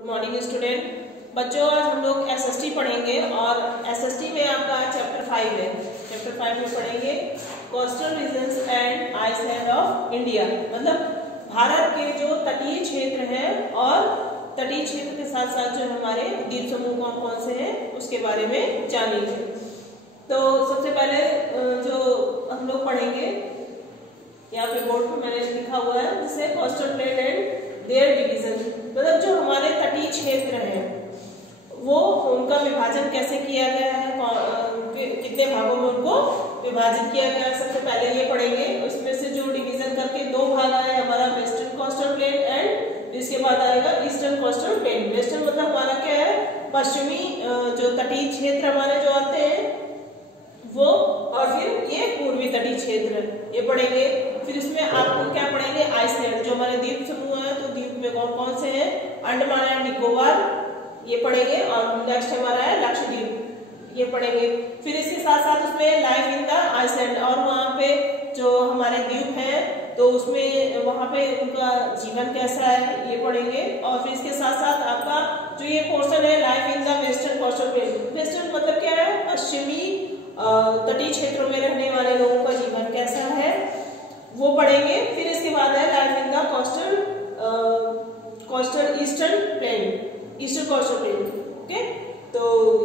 Good morning student. बच्चों, आज हम लोग एसएसटी पढ़ेंगे और एसएसटी में आपका चैप्टर 5 है। चैप्टर 5 में पढ़ेंगे coastal regions and island of India, मतलब भारत के जो तटीय क्षेत्र हैं और तटीय क्षेत्र के साथ साथ जो हमारे द्वीप समूह कौन कौन से हैं उसके बारे में जानेंगे। तो सबसे पहले जो हम लोग पढ़ेंगे, यहाँ पे बोर्ड पर मैंने लिखा हुआ है जिसे coastal plain and their division, मतलब जो हमारे तटीय क्षेत्र हैं वो उनका विभाजन कैसे किया गया है, कितने भागों में उनको विभाजित किया गया है, सबसे पहले ये पढ़ेंगे। उसमें से जो डिवीजन करके दो भाग आए हमारा वेस्टर्न कोस्टल प्लेन एंड इसके बाद आएगा ईस्टर्न कोस्टल प्लेन। वेस्टर्न मतलब हमारा क्या है, पश्चिमी जो तटीय क्षेत्र हमारे जो आते हैं वो, और फिर ये पूर्वी तटीय क्षेत्र ये पढ़ेंगे। फिर इसमें आपको क्या पढ़ेंगे, आइसलैंड जो हमारे द्वीप समूह है, तो द्वीप में कौन कौन से हैं, अंडमान एंड निकोबार ये पढ़ेंगे, और नेक्स्ट हमारा है लक्षद्वीप ये पढ़ेंगे। फिर इसके साथ साथ उसमें लाइफ इन द आइसलैंड, और वहाँ पे जो हमारे द्वीप हैं तो उसमें वहाँ पे उनका जीवन कैसा है ये पढ़ेंगे। और फिर इसके साथ साथ आपका जो ये पोर्शन है life in the western coastal plain, western मतलब क्या है, पश्चिमी तटीय क्षेत्रों में रहने वाले लोगों का जीवन कैसा है वो पढ़ेंगे। फिर इसके बाद है life in the coastal eastern plane, eastern coastal plain. Okay, तो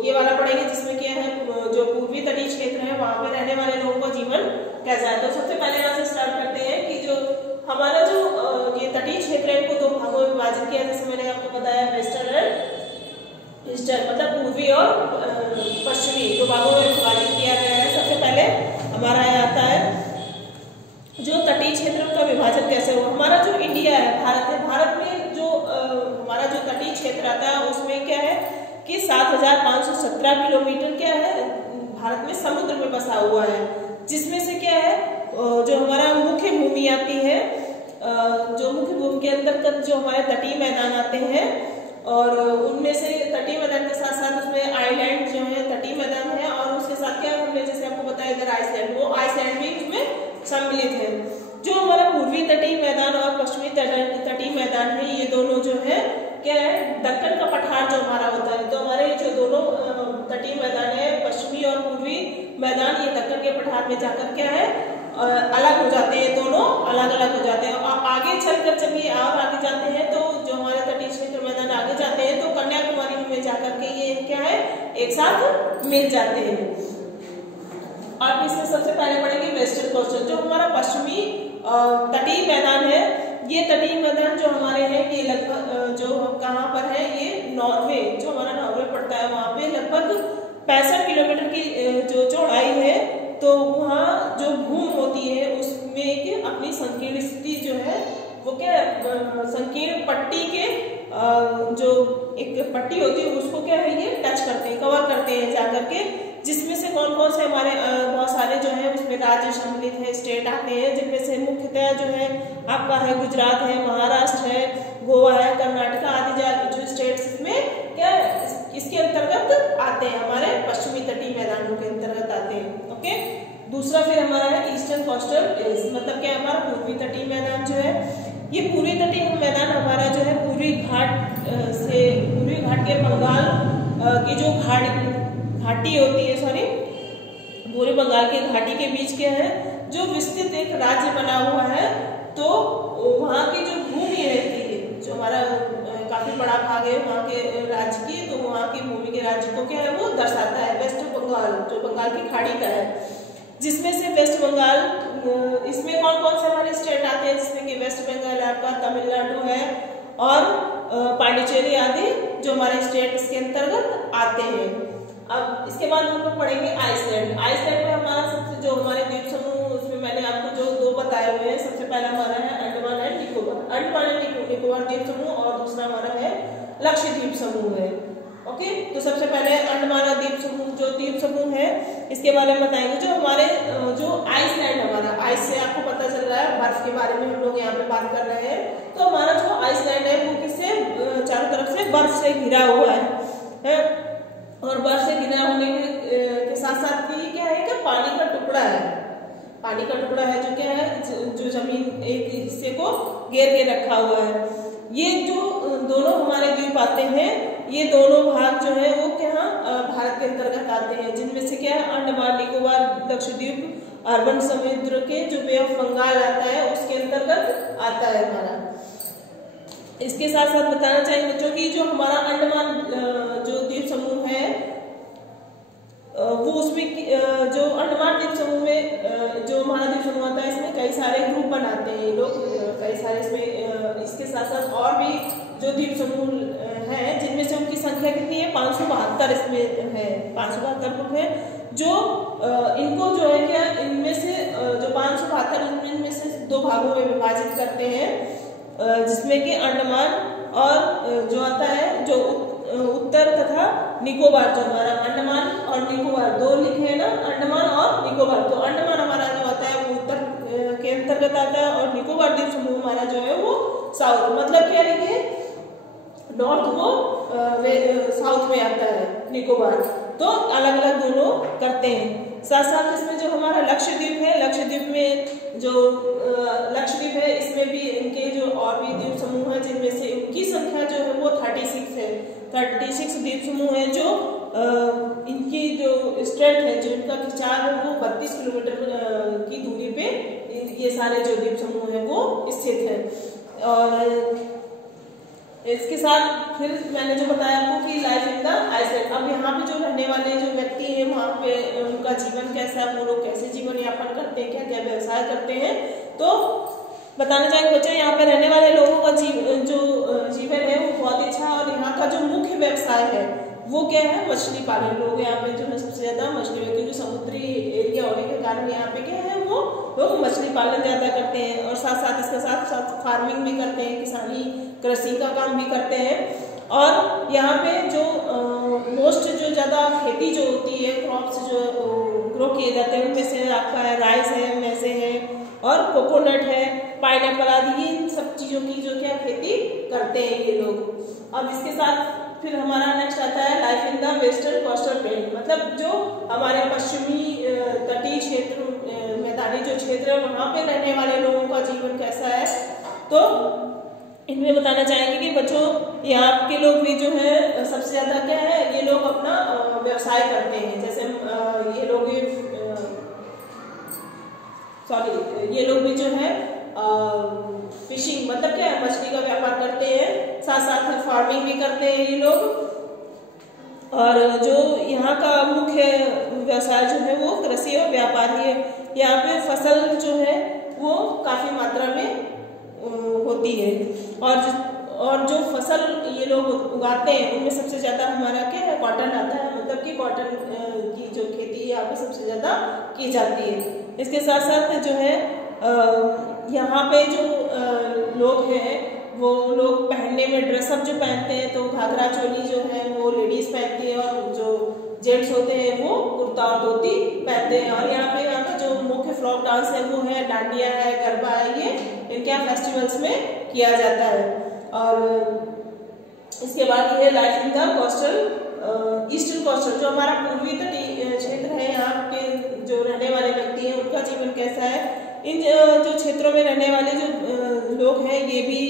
ये वाला पढ़ेंगे जिसमें क्या है जो पूर्वी तटीय क्षेत्र है वहां पे रहने वाले लोगों का जीवन कैसा है। तो सबसे पहले यहाँ से स्टार्ट करते हैं कि जो हमारा जो ये तटीय क्षेत्र है इनको दो भागों में विभाजित किया, जैसे मैंने आपको बताया वेस्टर्न एंड ईस्टर्न, मतलब पूर्वी और पश्चिमी दो भागों में विभाजित किया गया है। सबसे पहले हमारा आता है जो तटीय क्षेत्रों का विभाजन कैसे हुआ। हमारा जो इंडिया है, भारत है, भारत में जो हमारा जो तटीय क्षेत्र आता है उसमें क्या है कि 7,517 किलोमीटर क्या है भारत में समुद्र में बसा हुआ है, जिसमें से क्या है जो हमारा मुख्य भूमि आती है, जो मुख्य भूमि के अंतर्गत जो हमारे तटीय मैदान आते हैं, और उनमें से तटीय मैदान के साथ साथ उसमें आइलैंड जो है तटीय मैदान है, और उसके साथ क्या हमने जैसे आपको बताया इधर आइसलैंड, वो आइसलैंड भी उसमें सम्मिलित है। जो हमारा पूर्वी तटीय मैदान और पश्चिमी तटीय मैदान है ये दोनों जो है क्या है, दक्कन का पठार जो हमारा होता है, तो हमारे जो दोनों तटीय मैदान है पश्चिमी और पूर्वी मैदान ये दक्कन के पठार में जाकर क्या है अलग हो जाते हैं, दोनों अलग अलग हो जाते हैं। और आगे चलकर चलिए और आगे जाते हैं तो जो हमारे तटीय क्षेत्र मैदान आगे जाते हैं तो कन्याकुमारी में जाकर के ये क्या है एक साथ मिल जाते हैं। और इसमें सबसे पहले पढ़ेंगे वेस्टर्न कोस्टल, जो हमारा पश्चिमी तटीय मैदान है। ये तटीय मैदान जो हमारे हैं ये लगभग जो कहाँ पर है, ये नॉर्वे, जो हमारा नॉर्वे पड़ता है वहाँ पे लगभग 65 किलोमीटर की जो चौड़ाई है। तो वहाँ जो भूमि होती है उसमें एक अपनी संकीर्ण स्थिति जो है वो क्या संकीर्ण पट्टी के जो एक पट्टी होती है उसको क्या है ये टच करते हैं, कवर करते हैं जाकर के, जिसमें से कौन कौन से हमारे बहुत सारे जो है उसमें राज्य सम्मिलित है, स्टेट आते हैं, जिनमें से मुख्यतः जो है आपका है गुजरात है, महाराष्ट्र है, गोवा है, कर्नाटक आदि जो स्टेट्स इसमें क्या इसके अंतर्गत आते हैं, हमारे पश्चिमी तटीय मैदानों के अंतर्गत आते हैं। ओके, दूसरा फिर हमारा है ईस्टर्न कोस्टल प्लेन्स, मतलब क्या हमारा पूर्वी तटीय मैदान जो है, ये पूर्वी तटीय मैदान हमारा जो है पूर्वी घाट के बंगाल की जो घाटी होती है, सॉरी पूर्वी बंगाल की घाटी के बीच के है जो विस्तृत एक राज्य बना हुआ है। तो वहाँ की जो भूमि रहती है, जो हमारा काफी बड़ा भाग है वहाँ के राज्य की, तो वहाँ की भूमि के राज्य को क्या है वो दर्शाता है वेस्ट बंगाल, जो बंगाल की खाड़ी का है, जिसमें से वेस्ट बंगाल, इसमें कौन कौन से हमारे स्टेट आते हैं, जिसमें कि वेस्ट बंगाल आपका, तमिलनाडु है और पांडिचेरी आदि जो हमारे स्टेट इसके अंतर्गत आते हैं। अब इसके बाद हम लोग पढ़ेंगे आइसलैंड। आइसलैंड में हमारा सबसे जो हमारे द्वीप समूह उसमें मैंने आपको जो दो बताए हुए हैं, सबसे पहला हमारा है अंडमान एंड निकोबार, अंडमान एंड निकोबार द्वीप समूह, और दूसरा हमारा है लक्षद्वीप समूह है। ओके, तो सबसे पहले अंडमान द्वीप समूह जो द्वीप समूह है इसके बारे में बताएंगे। जो हमारे जो आइसलैंड हमारा, आइस से आपको पता चल रहा है बर्फ के बारे में हम लोग यहाँ पे बात कर रहे हैं, तो हमारा जो आइसलैंड है वो किससे चारों तरफ से बर्फ से घिरा हुआ है? और बर्फ से घिरा होने के साथ साथ ये क्या है कि पानी का टुकड़ा है, पानी का टुकड़ा है जो क्या है जो जमीन एक हिस्से को घेर के रखा हुआ है। ये जो दोनों हमारे द्वीप आते ये दोनों भाग जो है वो क्या भारत के अंतर्गत आते हैं, जिनमें से क्या है अंडमान निकोबार लक्षद्वीप अरबन समुद्र के जो बे ऑफ बंगाल आता है उसके अंतर्गत आता है हमारा। इसके साथ साथ बताना चाहेंगे बच्चों की जो हमारा अंडमान जो द्वीप समूह है वो उसमें जो अंडमान द्वीप समूह में जो महाद्वीप समूह आता है इसमें कई सारे ग्रुप बनाते हैं लोग, कई सारे इसमें इसके साथ साथ और भी जो द्वीप समूह हैं जिनमें से उनकी संख्या कितनी है 572 इसमें है, 572 ग्रुप है जो इनको जो है क्या इनमें से जो 572 इनमें से दो भागों में विभाजित करते हैं, जिसमें कि अंडमान और जो आता है जो उत्तर तथा निकोबार, जो हमारा अंडमान और निकोबार दो लिखे हैं ना, अंडमान और निकोबार, तो अंडमान हमारा जो आता है वो उत्तर के अंतर्गत आता है और निकोबार द्वीप समूह हमारा जो है वो साउथ, मतलब क्या है कि नॉर्थ वो साउथ में आता है निकोबार, तो अलग अलग दोनों करते हैं। साथ साथ इसमें जो हमारा लक्षद्वीप है, लक्षद्वीप में जो लक्षद्वीप है इसमें भी इनके जो और भी द्वीप समूह है जिनमें से उनकी संख्या जो है वो 36 है, 36 द्वीप समूह है जो इनकी जो स्ट्रेंथ है जो इनका खिंचाव है वो 32 किलोमीटर की दूरी पे ये सारे जो द्वीप समूह है वो स्थित है। और इसके साथ फिर मैंने जो बताया आपको कि लाइफ इन द आइसलैंड, अब यहाँ पे जो रहने वाले जो व्यक्ति हैं वहाँ पे उनका जीवन कैसा है, वो लोग कैसे जीवन यापन करते हैं, क्या क्या व्यवसाय करते हैं, तो बताना चाहेंगे बच्चे यहाँ पे रहने वाले लोगों का जीवन है वो बहुत अच्छा है और यहाँ का जो मुख्य व्यवसाय है वो क्या है मछली पालन। लोग यहाँ पे जो है सबसे ज्यादा मछली, क्योंकि समुद्री एरिया होने के कारण यहाँ पे क्या है वो लोग मछली पालन ज्यादा करते हैं और साथ साथ इसके साथ साथ फार्मिंग भी करते हैं, किसानी कृषि का काम भी करते हैं। और यहाँ पे जो मोस्ट जो ज्यादा खेती जो होती है क्रॉप्स जो ग्रो किए जाते हैं उनमें से आपका है राइस है, मैसे है और कोकोनट है, पाइनएप्पल आदि, इन सब चीजों की जो क्या खेती करते हैं ये लोग। अब इसके साथ फिर हमारा नेक्स्ट आता है life in the western coastal plain, मतलब जो हमारे पश्चिमी तटीय क्षेत्र मैदानी जो क्षेत्र है वहां पे रहने वाले लोगों का जीवन कैसा है, तो इनमें बताना चाहेंगे कि बच्चों यहाँ के लोग भी जो है सबसे ज्यादा क्या है ये लोग अपना व्यवसाय करते हैं, जैसे ये लोग ये लोग भी जो है फिशिंग मतलब क्या है मछली का व्यापार करते हैं, साथ साथ फार्मिंग भी करते हैं ये लोग। और जो यहाँ का मुख्य व्यवसाय जो है वो कृषि और व्यापार ही है। यहाँ पे फसल जो है वो काफी मात्रा में होती है और जो फसल ये लोग उगाते हैं उनमें सबसे ज्यादा हमारा क्या है कॉटन आता है, मतलब कि कॉटन की जो खेती यहाँ पे सबसे ज्यादा की जाती है। इसके साथ साथ जो है यहाँ पे जो लोग हैं वो लोग पहनने में ड्रेसअप जो पहनते हैं तो घाघरा चोली जो है वो लेडीज पहनती है और जो जेंट्स होते हैं वो कुर्ता और धोती पहनते हैं। और यहाँ का जो मुख्य फ्लॉक डांस है वो है डांडिया है, गरबा है, ये इनके फेस्टिवल्स में किया जाता है। और इसके बाद ये life in the coastal eastern coastal, जो हमारा पूर्वी तटीय क्षेत्र है यहाँ के जो रहने वाले व्यक्ति हैं उनका जीवन कैसा है। इन जो क्षेत्रों में रहने वाले जो लोग हैं ये भी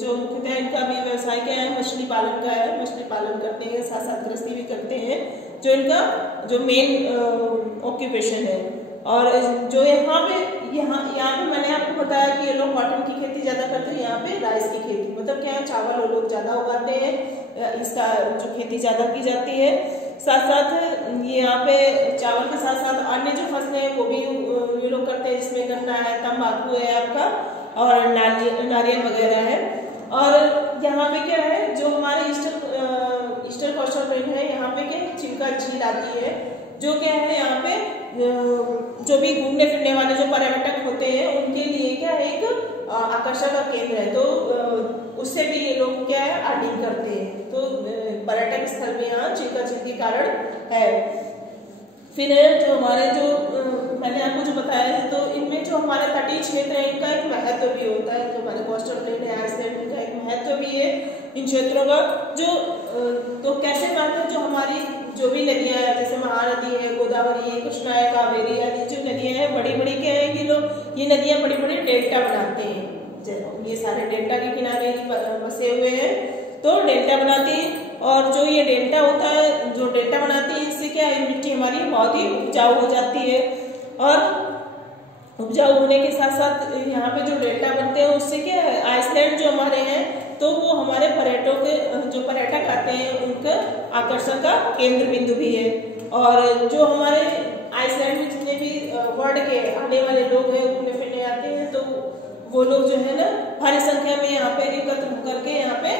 जो मुख्यतः इनका भी व्यवसाय क्या है मछली पालन का है, मछली पालन करते हैं, साथ साथ कृषि भी करते हैं जो इनका जो मेन ऑक्यूपेशन है। और जो यहाँ पे मैंने आपको बताया कि ये लोग कॉटन की खेती ज्यादा करते हैं, यहाँ पे राइस की खेती मतलब क्या है चावल वो लोग ज्यादा उगाते हैं, इसका जो खेती ज्यादा की जाती है। साथ साथ ये यहाँ पे चावल के साथ साथ अन्य जो फसलें हैं वो भी ये लोग करते हैं, जिसमें गन्ना है, तंबाकू है आपका और नारियल वगैरह है। और यहाँ पे क्या है जो हमारे ईस्टर्न कोस्टल प्लेन है यहाँ पे क्या चिल्का झील आती है जो क्या है यहाँ पे जो भी घूमने फिरने वाले जो पर्यटक होते हैं उनके लिए क्या एक आकर्षण का केंद्र है, तो उससे भी ये लोग क्या है आर्टिंग करते हैं, तो पर्यटक स्थल भी यहाँ चिल्का झील के कारण है। फिर जो हमारे जो मैंने आपको जो बताया है तो इनमें जो हमारे तटीय क्षेत्र है इनका एक महत्व भी होता है, जो हमारे कोस्टल प्लेन है आइसलैंड इनका एक महत्व भी है इन क्षेत्रों का। जो तो कैसे कहते हैं जो हमारी जो भी नदियां है जैसे महानदी है, गोदावरी है, कृष्णा है, कावेरी आदि जो नदियां हैं बड़ी बड़ी क्या है कि लोग ये नदियां बड़ी बड़ी डेल्टा बनाते हैं, ये सारे डेल्टा के किनारे ही बसे हुए हैं तो डेल्टा बनाते हैं। और जो ये डेल्टा होता है, जो डेल्टा बनाती है, इससे क्या है मिट्टी हमारी बहुत ही उपजाऊ हो जाती है। और उपजाऊ होने के साथ साथ यहाँ पे जो डेल्टा बनते हैं उससे क्या है आइसलैंड जो हमारे हैं तो वो हमारे पर्यटक आते हैं उनका आकर्षण का केंद्र बिंदु भी है। और जो हमारे आइसलैंड में जितने भी वर्ल्ड के आने वाले लोग हैं घूमने फिरने आते हैं तो वो लोग जो है ना भारी संख्या में यहाँ पे एकत्र होकर के यहाँ पे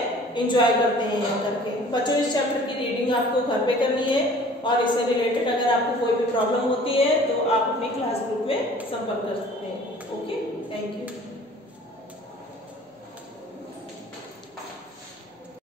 एंजॉय करते हैं यहाँ करके। बच्चों इस चैप्टर की रीडिंग आपको घर पे करनी है और इससे रिलेटेड अगर आपको कोई भी प्रॉब्लम होती है तो आप अपनी क्लास ग्रुप में संपर्क कर सकते हैं। Okay, thank you.